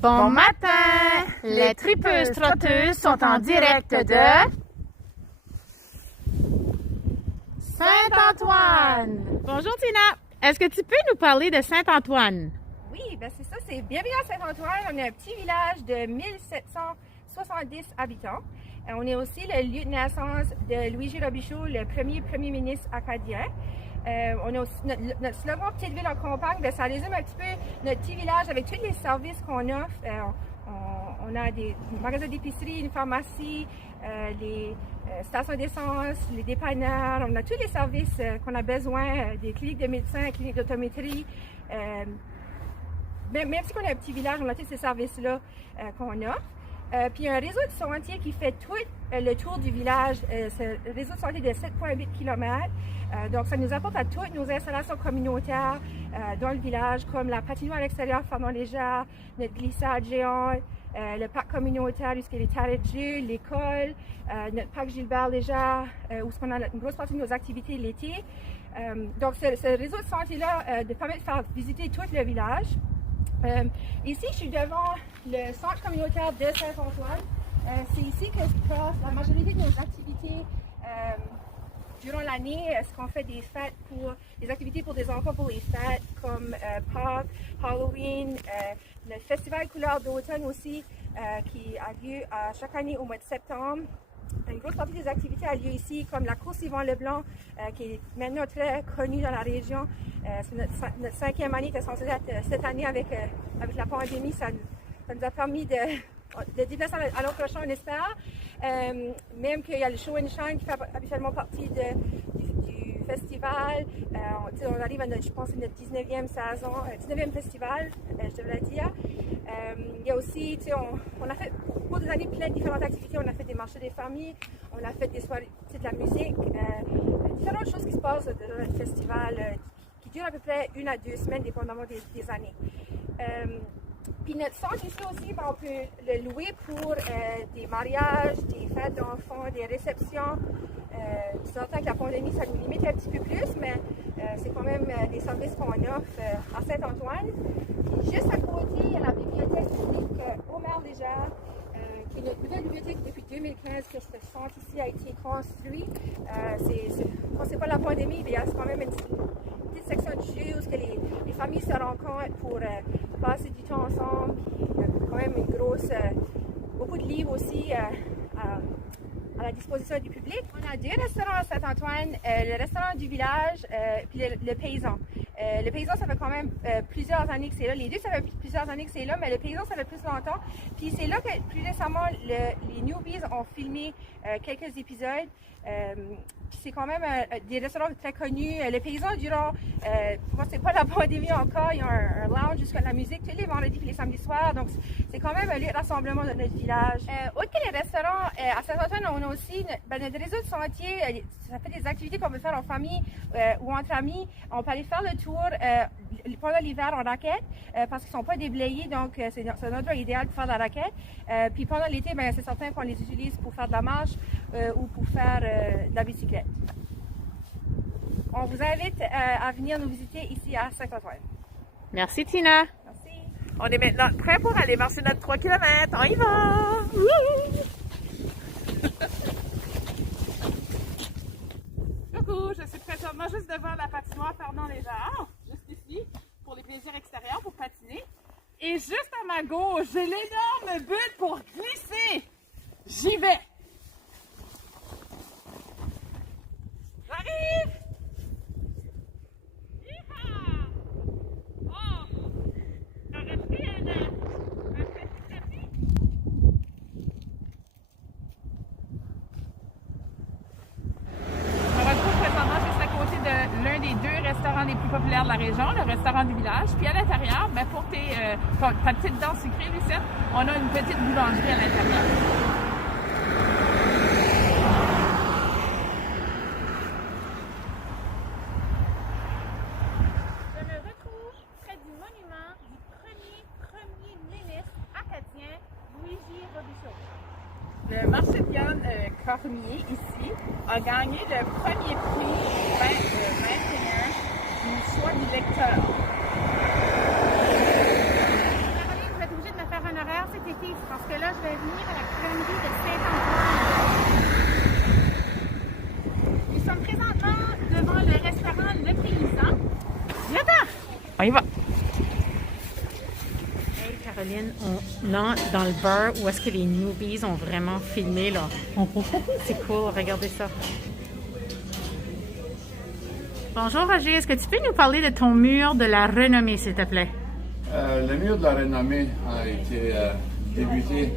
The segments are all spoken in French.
Bon matin! Les tripeuses trotteuses sont en direct de Saint-Antoine! Bonjour Tina! Est-ce que tu peux nous parler de Saint-Antoine? Oui, ben c'est ça, c'est bienvenue à Saint-Antoine. On est un petit village de 1770 habitants. On est aussi le lieu de naissance de Louis-J. Robichaud, le premier ministre acadien. On a aussi notre slogan Petite ville en campagne, ben ça résume un petit peu notre petit village avec tous les services qu'on offre. On a des magasins d'épicerie, une pharmacie, les stations d'essence, les dépanneurs. On a tous les services qu'on a besoin, des cliniques de médecins, cliniques d'autométrie. Même si on est un petit village, on a tous ces services-là qu'on offre. Puis il y a un réseau de sentiers qui fait tout le tour du village. C'est un réseau de sentiers de 7,8 km. Donc ça nous apporte à toutes nos installations communautaires dans le village, comme la patinoire à l'extérieur Fernand-Léger, notre glissade géante, le parc communautaire où il y a les terrains de jeu, l'école, notre parc Gilbert-Léger, où on a une grosse partie de nos activités l'été. Donc ce réseau de sentiers-là permet de faire visiter tout le village. Ici, je suis devant le centre communautaire de Saint-Antoine. C'est ici que se passe la majorité de nos activités durant l'année. Est-ce qu'on fait des fêtes des activités pour des enfants pour les fêtes comme Pâques, Halloween, le festival Couleurs d'automne aussi qui a lieu chaque année au mois de septembre. Une grosse partie des activités a lieu ici, comme la course Yvan Leblanc, qui est maintenant très connue dans la région. C'est notre 5e année, qui est censée être cette année avec la pandémie. Ça nous a permis de déplacer à l'an prochain, on espère. Même qu'il y a le Show and Shine qui fait habituellement partie du festival. On arrive à je pense, notre 19e saison, 19e festival, je devrais dire. Il y a aussi, on a fait pour des années plein de différentes activités. On a fait des marchés des familles, on a fait des soirées de la musique, différentes choses qui se passent dans le festival qui durent à peu près 1 à 2 semaines, dépendamment des années. Puis notre centre ici aussi, on peut le louer pour des mariages, des fêtes d'enfants, des réceptions. C'est certain que la pandémie, ça nous limite un petit peu plus, mais c'est quand même des services qu'on offre à Saint-Antoine. Puis juste à côté, il y a la bibliothèque publique Omer-Léger, qui est notre nouvelle bibliothèque depuis 2015 que ce centre ici a été construit. Quand c'est pas la pandémie, il y a quand même une petite section de jeux où les familles se rencontrent pour passer du temps ensemble. Puis, il y a quand même beaucoup de livres aussi à la disposition du public. On a 2 restaurants à Saint-Antoine, le restaurant du village puis le paysan. Le paysan, ça fait quand même plusieurs années que c'est là. Les deux, ça fait plusieurs années que c'est là, mais le paysan, ça fait plus longtemps. Puis c'est là que, plus récemment, les Newbies ont filmé quelques épisodes. Puis c'est quand même des restaurants très connus. Le paysan, durant, moi, c'est pas la pandémie encore, il y a un lounge jusqu'à la musique tous les vendredis et les samedis soirs. Donc c'est quand même un lieu de rassemblement de notre village. Autre que les restaurants, à Saint-Antoine, on a aussi notre réseau de sentiers. Ça fait des activités qu'on peut faire en famille ou entre amis. On peut aller faire le tour pendant l'hiver en raquette parce qu'ils ne sont pas déblayés, donc c'est un endroit idéal pour faire de la raquette. Puis pendant l'été, c'est certain qu'on les utilise pour faire de la marche ou pour faire de la bicyclette. On vous invite à venir nous visiter ici à Saint-Antoine. Merci Tina! Merci! On est maintenant prêts pour aller marcher notre 3 km. On y va! Wouhou! Coucou, je suis présentement juste devant la patinoire Fernand-Léger, juste ici, pour les plaisirs extérieurs, pour patiner. Et juste à ma gauche, j'ai l'énorme bulle pour glisser. J'y vais. J'arrive. Hi-ha! Oh, j'aurais pris un petit tapis. Je me retrouve présentement juste à côté de l'un des 2 restaurants les plus populaires de la région, le restaurant du village. Puis à l'intérieur, pour ta petite danse sucrée, Lucette, on a une petite boulangerie à l'intérieur. Je me retrouve près du monument du premier ministre acadien, Louis-J. Robichaud. Le marché de viande Cormier, ici, a gagné le premier prix 2021 du choix du lecteur. Caroline, vous êtes obligée de me faire un c'est parce que là, je vais venir à la crèmerie de Saint-Antoine. Nous sommes présentement devant le restaurant Le Paysan. Viens-t'en! On y va! Hey Caroline, on entre dans le bar où est-ce que les newbies ont vraiment filmé là. C'est cool, regardez ça. Bonjour Roger, est-ce que tu peux nous parler de ton mur de la renommée, s'il te plaît? Le mur de la renommée a été débuté,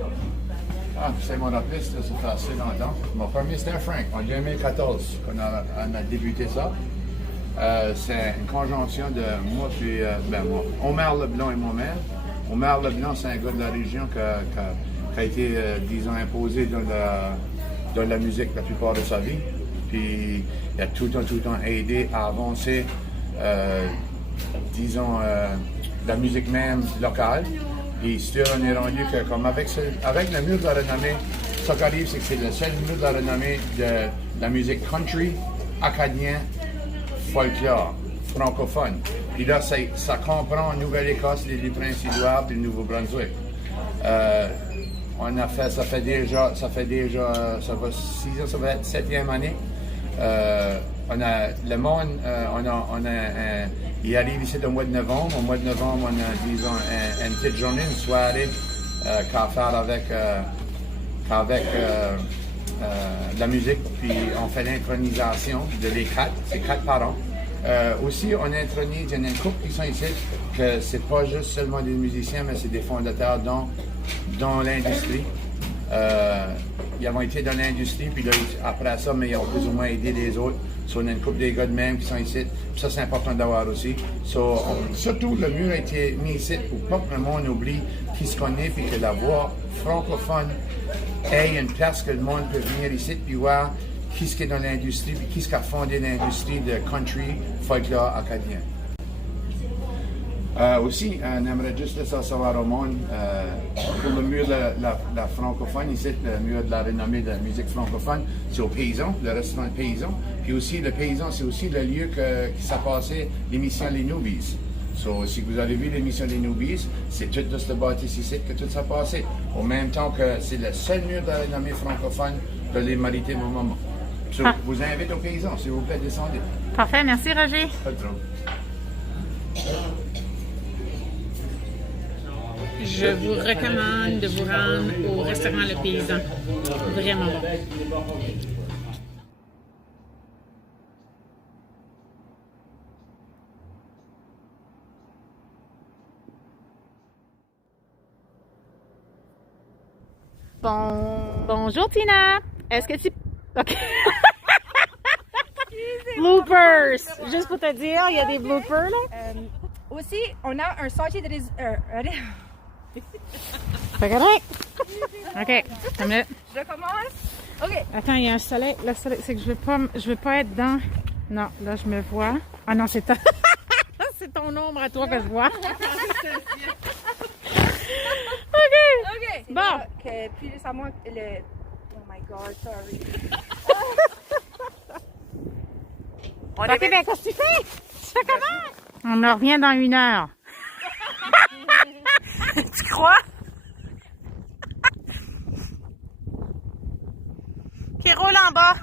c'est mon rappeler, ça fait assez longtemps. Mon premier c'était Frank, en 2014 qu'on a débuté ça. C'est une conjonction de moi puis moi, Omer Leblanc et moi-même. Omer Leblanc, c'est un gars de la région qui a été, disons, imposé dans la musique la plupart de sa vie. Puis il a tout le temps aidé à avancer, disons, la musique même locale. Et on est rendu que, comme avec le mur de la renommée, ce qui arrive, c'est que c'est le seul mur de la renommée de la musique country, acadien, folklore, francophone. Puis là, ça comprend Nouvelle-Écosse, les Princes-Édouard et le Nouveau-Brunswick. On a fait, ça fait déjà, ça va 6 ans, ça va être 7e année. On a le monde, il arrive ici au mois de novembre. Au mois de novembre, on a, disons, une petite journée, une soirée qu'à faire avec la musique. Puis on fait l'intronisation de les 4, c'est 4 par an. Aussi, on intronise, il y en a une couple qui sont ici, que c'est pas juste seulement des musiciens, mais c'est des fondateurs dans l'industrie. Ils ont été dans l'industrie, puis là, après ça, mais ils ont plus ou moins aidé les autres. On a une couple des gars de même qui sont ici. Puis ça, c'est important d'avoir aussi. Surtout, le mur a été mis ici pour pas que le monde oublie qui se connaît, puis que la voix francophone ait une place que le monde peut venir ici, puis voir qui est dans l'industrie, puis qui a fondé l'industrie de country, folklore acadien. Aussi, on aimerait juste laisser savoir au monde, pour le mur de la francophone, ici, le mur de la renommée de la musique francophone, c'est au Paysan, le restaurant Paysan. Puis aussi, le Paysan, c'est aussi le lieu qui s'est passé l'émission Les Newbies. Si vous avez vu l'émission Les Newbies, c'est tout de ce bâtisse ici que tout ça passé. Au même temps que c'est le seul mur de la renommée francophone de les Maritimes au moment. Vous invite au Paysan, s'il vous plaît, descendez. Parfait, merci Roger. Pas trop. Je vous recommande de vous rendre au restaurant Le Paysan. Vraiment bon. Bonjour Tina! Est-ce que tu... OK. Bloopers! Juste pour te dire, il y a des bloopers là. Aussi, on a un sentier de C'est correct? OK, une minute. Je recommence. OK. Attends, il y a un soleil. Le soleil, c'est que je veux pas être dans... Non, là, je me vois. Ah non, c'est c'est ton ombre à toi que je vois. OK. Bon. Puis récemment, Oh my God, sorry. OK, bien, qu'est-ce que tu fais? Tu fais comment? On en revient dans 1 heure. Tu crois? Qui roule en bas.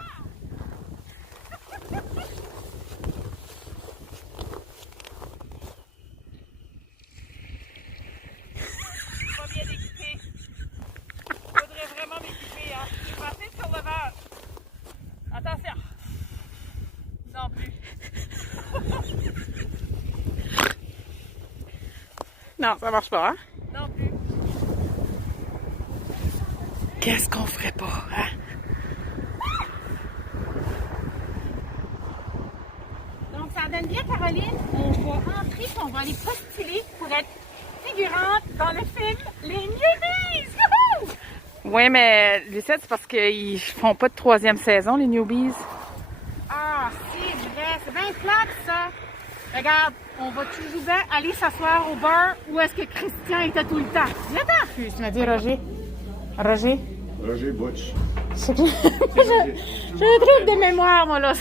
Pas bien équipé. Faudrait vraiment m'équiper, hein. Je suis passée sur le verre. Attention. Non plus. Non, ça marche pas, hein? Non plus. Qu'est-ce qu'on ferait pas, hein? Donc, ça donne bien, Caroline. On va entrer et on va aller postuler pour être figurante dans le film Les Newbies. Wouhou! Oui, mais Lucette, c'est parce qu'ils font pas de 3e saison, les Newbies. Ah, c'est vrai. C'est bien plate, ça. Regarde, on va toujours bien aller s'asseoir au bar où est-ce que Christian était tout le temps. Viens-t'en. Puis tu m'as dit Roger. Roger? Roger Butch. J'ai un truc de mémoire, moi, là.